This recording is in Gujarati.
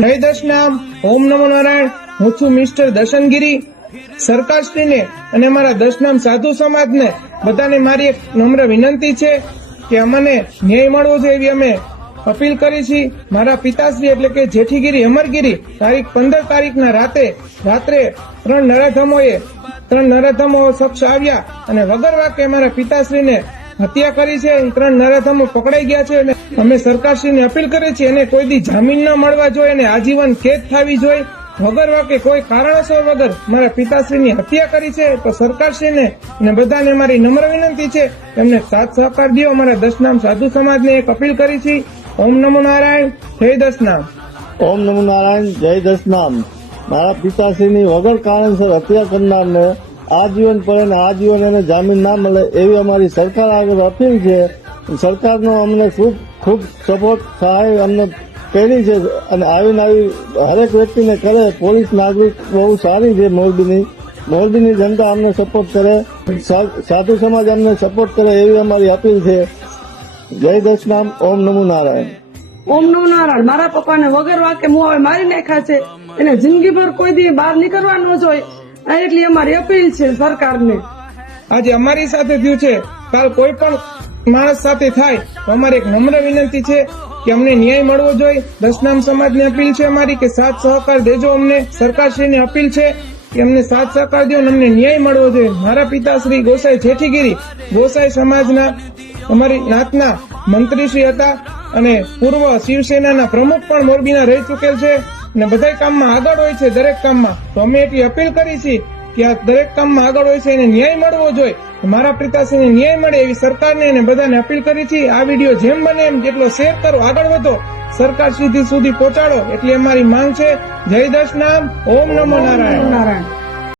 જય દશનામ, ઓમ નમો નારાયણ. હું છું મિસ્ટર દર્શનગીરી. સરકારશ્રીને અને અમારા દશનામ સાધુ સમાજને બધાને મારી એક નમ્ર વિનંતી છે કે અમને ન્યાય મળવો જોઈએ એવી અમે અપીલ કરી છે. મારા પિતાશ્રી એટલે કે જેઠીગીરી અમરગીરી તારીખ 15 તારીખના રાત્રે ત્રણ નરાધમો શખ્સ આવ્યા અને વગર વાકે મારા પિતાશ્રીને હત્યા કરી છે. 3 નરાધમો પકડાઈ ગયા છે અને અમે સરકારશ્રીને અપીલ કરી છે એને કોઈ દી જામીન ન મળવા જોઈએ અને આજીવન કેદ થવી જોઈએ. વગર વાકે કોઈ કારણોસર વગર મારા પિતાશ્રીની હત્યા કરી છે તો સરકારશ્રીને અને બધાને મારી નમ્ર વિનંતી છે એમને સાથ સહકાર દો. અમારા દશનામ સાધુ સમાજને એક અપીલ કરી છે. ઓમ નમો નારાયણ, જય દશનામ. ઓમ નમો નારાયણ, જય દશનામ. મારા પિતાશ્રીની વગર કારણસર હત્યા કરનારને આજીવન પડે ને આજીવન એને જામીન ના મળે એવી અમારી સરકાર આગળ અપીલ છે. સરકારનો અમને ખૂબ સપોર્ટ સહાય અમને કરી છે અને આવી હરેક વ્યક્તિને કરે. પોલીસ નાગરિક બહુ સારી છે. મોરબીની જનતા અમને સપોર્ટ કરે, સાધુ સમાજ અમને સપોર્ટ કરે એવી અમારી અપીલ છે. જય દશનામ, ઓમ નમો નારાયણ. ઓમ નમો નારાયણ. મારા પપ્પાને વગર વાકે મુઆવે મારી નાખ્યા છે. એને જિંદગીભર કોઈ દી બહાર નીકળવા ન જોઈએ એટલી અમારી અપીલ છે સરકારને. આજે અમારી સાથે થયું છે, કાલ કોઈ પણ માણસ સાથે થાય તો અમારી એક નમ્ર વિનંતી છે કે અમને ન્યાય મળવો જોઈએ. દશનામ સમાજની અપીલ છે અમારી કે સાથ સહકાર દેજો અમને. સરકારશ્રીની અપીલ છે કે અમને સાથ સહકાર દો અને અમને ન્યાય મળવો જોઈએ. મારા પિતાશ્રી ગોસાઈ જેઠીગીરી ગોસાઈ સમાજના અમારી નાતના મંત્રીશ્રી હતા અને પૂર્વ શિવસેનાના પ્રમુખ પણ મોરબીના રહી ચૂકેલ છે અને બધા કામમાં આગળ હોય છે. દરેક કામમાં તો અમે એટલી અપીલ કરી છે કે આ દરેક કામમાં આગળ હોય છે એને ન્યાય મળવો જોઈએ. મારા પિતાશ્રીને ન્યાય મળે એવી સરકારને અને બધાને અપીલ કરી છે. આ વિડીયો જેમ બને એમ જેટલો શેર કરો, આગળ વધો, સરકાર સુધી પહોંચાડો એટલી અમારી માંગ છે. જય દશનામ, ઓમ નમો નારાયણ.